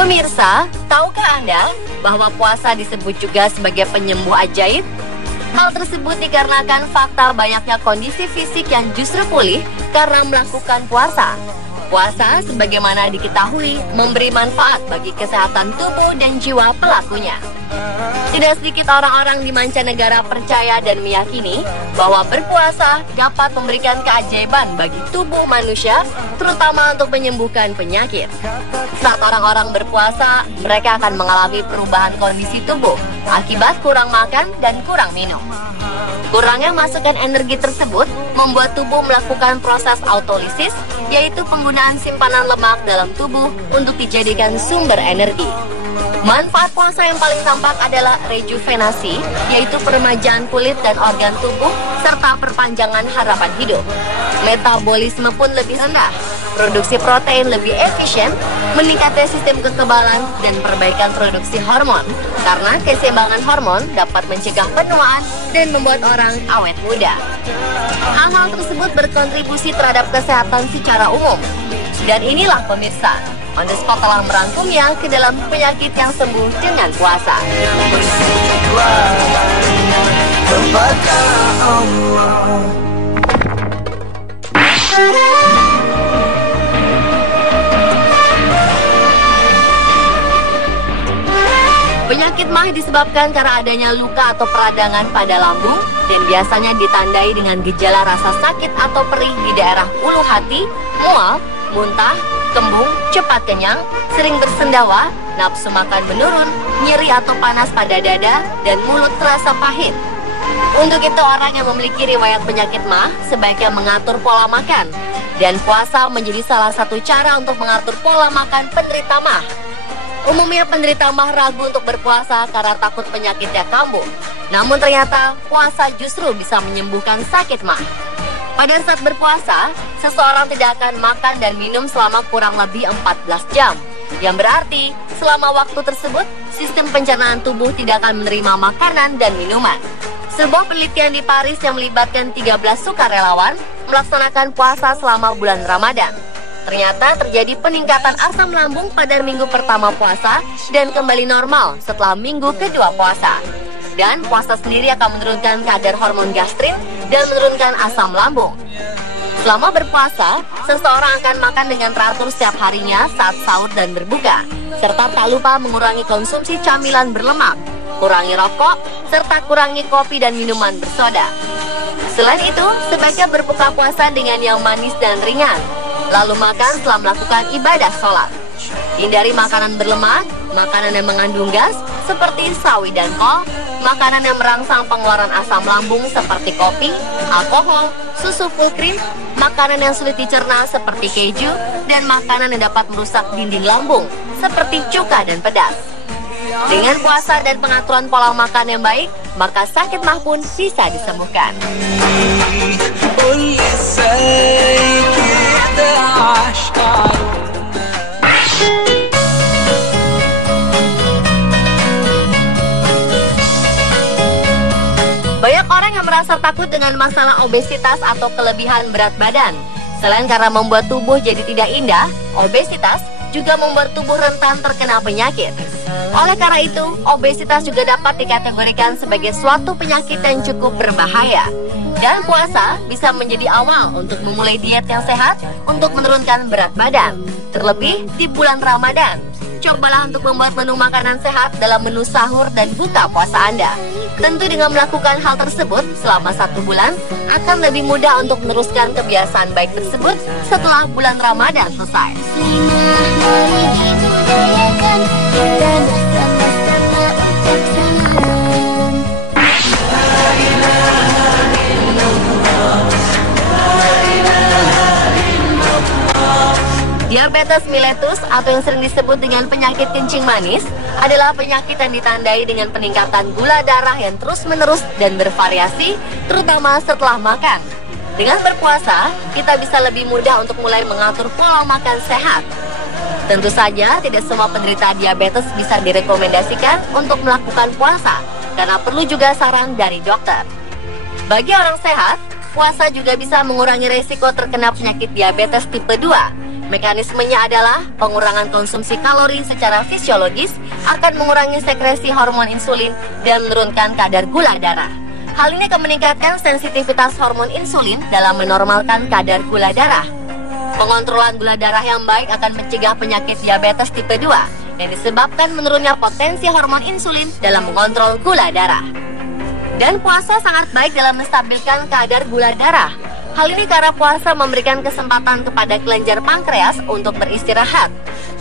Pemirsa, tahukah Anda bahwa puasa disebut juga sebagai penyembuh ajaib? Hal tersebut dikarenakan fakta banyaknya kondisi fisik yang justru pulih karena melakukan puasa. Puasa, sebagaimana diketahui, memberi manfaat bagi kesehatan tubuh dan jiwa pelakunya. Tidak sedikit orang-orang di mancanegara percaya dan meyakini bahwa berpuasa dapat memberikan keajaiban bagi tubuh manusia, terutama untuk menyembuhkan penyakit. Saat orang-orang berpuasa, mereka akan mengalami perubahan kondisi tubuh akibat kurang makan dan kurang minum. Kurangnya masukan energi tersebut membuat tubuh melakukan proses autolisis, yaitu penggunaan simpanan lemak dalam tubuh untuk dijadikan sumber energi. Manfaat puasa yang paling tampak adalah rejuvenasi, yaitu peremajaan kulit dan organ tubuh, serta perpanjangan harapan hidup. Metabolisme pun lebih rendah, produksi protein lebih efisien, meningkatnya sistem kekebalan, dan perbaikan produksi hormon. Karena keseimbangan hormon dapat mencegah penuaan dan membuat orang awet muda. Hal-hal tersebut berkontribusi terhadap kesehatan secara umum. Dan inilah pemirsa, On The Spot telah merangkumnya ke dalam penyakit yang sembuh dengan puasa. Penyakit MAH disebabkan karena adanya luka atau peradangan pada lambung dan biasanya ditandai dengan gejala rasa sakit atau perih di daerah ulu hati, mual, muntah, kembung, cepat kenyang, sering bersendawa, nafsu makan menurun, nyeri atau panas pada dada, dan mulut terasa pahit. Untuk itu, orang yang memiliki riwayat penyakit MAH sebaiknya mengatur pola makan, dan puasa menjadi salah satu cara untuk mengatur pola makan penderita MAH. Umumnya penderita MAH ragu untuk berpuasa karena takut penyakitnya kambuh. Namun ternyata puasa justru bisa menyembuhkan sakit MAH. Pada saat berpuasa, seseorang tidak akan makan dan minum selama kurang lebih 14 jam. Yang berarti, selama waktu tersebut, sistem pencernaan tubuh tidak akan menerima makanan dan minuman. Sebuah penelitian di Paris yang melibatkan 13 sukarelawan melaksanakan puasa selama bulan Ramadan. Ternyata terjadi peningkatan asam lambung pada minggu pertama puasa dan kembali normal setelah minggu kedua puasa. Dan puasa sendiri akan menurunkan kadar hormon gastrin dan menurunkan asam lambung. Selama berpuasa, seseorang akan makan dengan teratur setiap harinya saat sahur dan berbuka, serta tak lupa mengurangi konsumsi camilan berlemak, kurangi rokok, serta kurangi kopi dan minuman bersoda. Selain itu, sebaiknya berbuka puasa dengan yang manis dan ringan, lalu makan setelah melakukan ibadah sholat. Hindari makanan berlemak, makanan yang mengandung gas seperti sawi dan kol, makanan yang merangsang pengeluaran asam lambung seperti kopi, alkohol, susu full cream, makanan yang sulit dicerna seperti keju, dan makanan yang dapat merusak dinding lambung seperti cuka dan pedas. Dengan puasa dan pengaturan pola makan yang baik, maka sakit MAH pun bisa disembuhkan. Banyak orang yang merasa takut dengan masalah obesitas atau kelebihan berat badan. Selain karena membuat tubuh jadi tidak indah, obesitas juga membuat tubuh rentan terkena penyakit. Oleh karena itu, obesitas juga dapat dikategorikan sebagai suatu penyakit yang cukup berbahaya. Dan puasa bisa menjadi awal untuk memulai diet yang sehat untuk menurunkan berat badan. Terlebih di bulan Ramadan. Cobalah untuk membuat menu makanan sehat dalam menu sahur dan buka puasa Anda. Tentu dengan melakukan hal tersebut selama 1 bulan, akan lebih mudah untuk meneruskan kebiasaan baik tersebut setelah bulan Ramadan selesai. Diabetes mellitus atau yang sering disebut dengan penyakit kencing manis adalah penyakit yang ditandai dengan peningkatan gula darah yang terus-menerus dan bervariasi, terutama setelah makan. Dengan berpuasa, kita bisa lebih mudah untuk mulai mengatur pola makan sehat. Tentu saja, tidak semua penderita diabetes bisa direkomendasikan untuk melakukan puasa, karena perlu juga saran dari dokter. Bagi orang sehat, puasa juga bisa mengurangi resiko terkena penyakit diabetes tipe 2. Mekanismenya adalah pengurangan konsumsi kalori secara fisiologis akan mengurangi sekresi hormon insulin dan menurunkan kadar gula darah. Hal ini akan meningkatkan sensitivitas hormon insulin dalam menormalkan kadar gula darah. Pengontrolan gula darah yang baik akan mencegah penyakit diabetes tipe 2 yang disebabkan menurunnya potensi hormon insulin dalam mengontrol gula darah. Dan puasa sangat baik dalam menstabilkan kadar gula darah. Hal ini karena puasa memberikan kesempatan kepada kelenjar pankreas untuk beristirahat.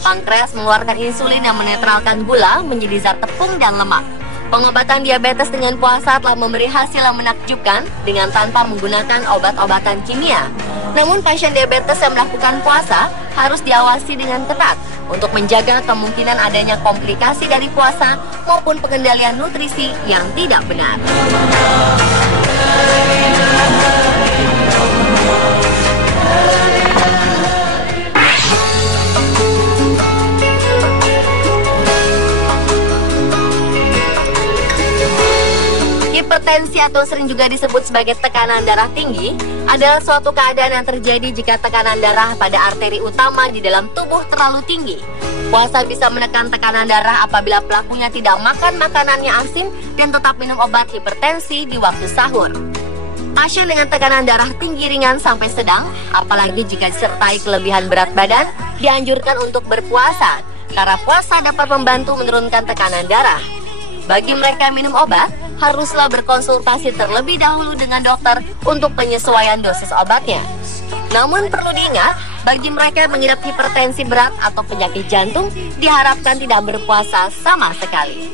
Pankreas mengeluarkan insulin yang menetralkan gula menjadi zat tepung dan lemak. Pengobatan diabetes dengan puasa telah memberi hasil yang menakjubkan dengan tanpa menggunakan obat-obatan kimia. Namun pasien diabetes yang melakukan puasa harus diawasi dengan ketat untuk menjaga kemungkinan adanya komplikasi dari puasa maupun pengendalian nutrisi yang tidak benar. Hipertensi atau sering juga disebut sebagai tekanan darah tinggi adalah suatu keadaan yang terjadi jika tekanan darah pada arteri utama di dalam tubuh terlalu tinggi. Puasa bisa menekan tekanan darah apabila pelakunya tidak makan makanan yang asin dan tetap minum obat hipertensi di waktu sahur. Pasien dengan tekanan darah tinggi ringan sampai sedang, apalagi jika disertai kelebihan berat badan, dianjurkan untuk berpuasa karena puasa dapat membantu menurunkan tekanan darah. Bagi mereka yang minum obat, haruslah berkonsultasi terlebih dahulu dengan dokter untuk penyesuaian dosis obatnya. Namun perlu diingat, bagi mereka yang mengidap hipertensi berat atau penyakit jantung, diharapkan tidak berpuasa sama sekali.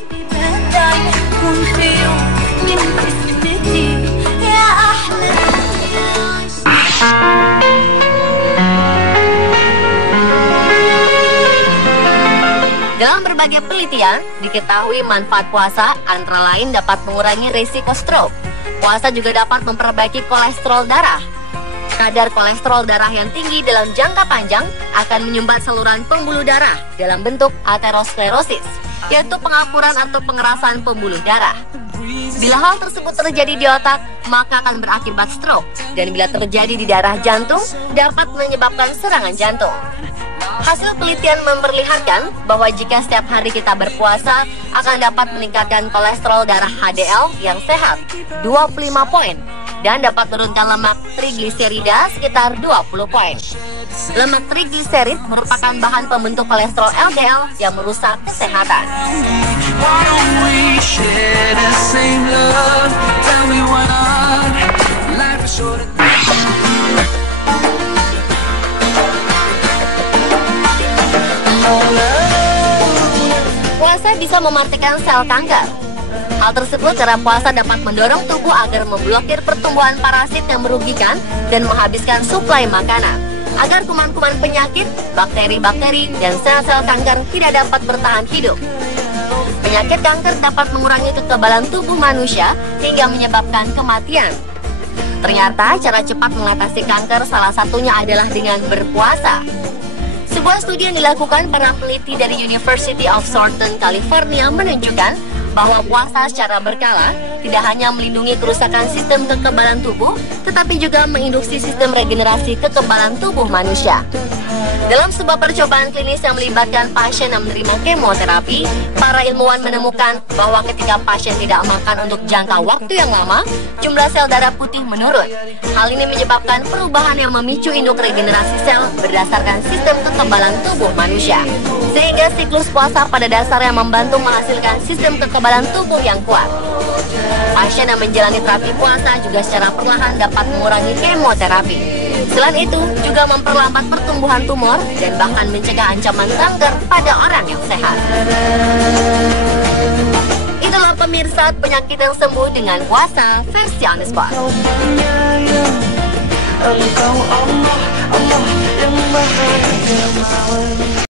Dalam berbagai penelitian, diketahui manfaat puasa antara lain dapat mengurangi risiko stroke. Puasa juga dapat memperbaiki kolesterol darah. Kadar kolesterol darah yang tinggi dalam jangka panjang akan menyumbat saluran pembuluh darah dalam bentuk aterosklerosis, yaitu pengapuran atau pengerasan pembuluh darah. Bila hal tersebut terjadi di otak, maka akan berakibat stroke, dan bila terjadi di daerah jantung, dapat menyebabkan serangan jantung. Hasil penelitian memperlihatkan bahwa jika setiap hari kita berpuasa akan dapat meningkatkan kolesterol darah HDL yang sehat 25 poin dan dapat menurunkan lemak trigliserida sekitar 20 poin. Lemak trigliserid merupakan bahan pembentuk kolesterol LDL yang merusak kesehatan. Puasa bisa mematikan sel kanker. Hal tersebut karena puasa dapat mendorong tubuh agar memblokir pertumbuhan parasit yang merugikan dan menghabiskan suplai makanan, agar kuman-kuman penyakit, bakteri-bakteri, dan sel-sel kanker tidak dapat bertahan hidup. Penyakit kanker dapat mengurangi kekebalan tubuh manusia hingga menyebabkan kematian. Ternyata cara cepat mengatasi kanker salah satunya adalah dengan berpuasa. Sebuah studi yang dilakukan para peneliti dari University of Southern California menunjukkan bahwa puasa secara berkala tidak hanya melindungi kerusakan sistem kekebalan tubuh, tetapi juga menginduksi sistem regenerasi kekebalan tubuh manusia. Dalam sebuah percobaan klinis yang melibatkan pasien yang menerima kemoterapi, para ilmuwan menemukan bahwa ketika pasien tidak makan untuk jangka waktu yang lama, jumlah sel darah putih menurun. Hal ini menyebabkan perubahan yang memicu induk regenerasi sel berdasarkan sistem kekebalan tubuh manusia. Sehingga siklus puasa pada dasarnya membantu menghasilkan sistem kekebalan tubuh yang kuat. Pasien yang menjalani terapi puasa juga secara perlahan dapat mengurangi kemoterapi. Selain itu, juga memperlambat pertumbuhan tumor dan bahkan mencegah ancaman kanker pada orang yang sehat. Itulah pemirsa penyakit yang sembuh dengan puasa versi on the spot.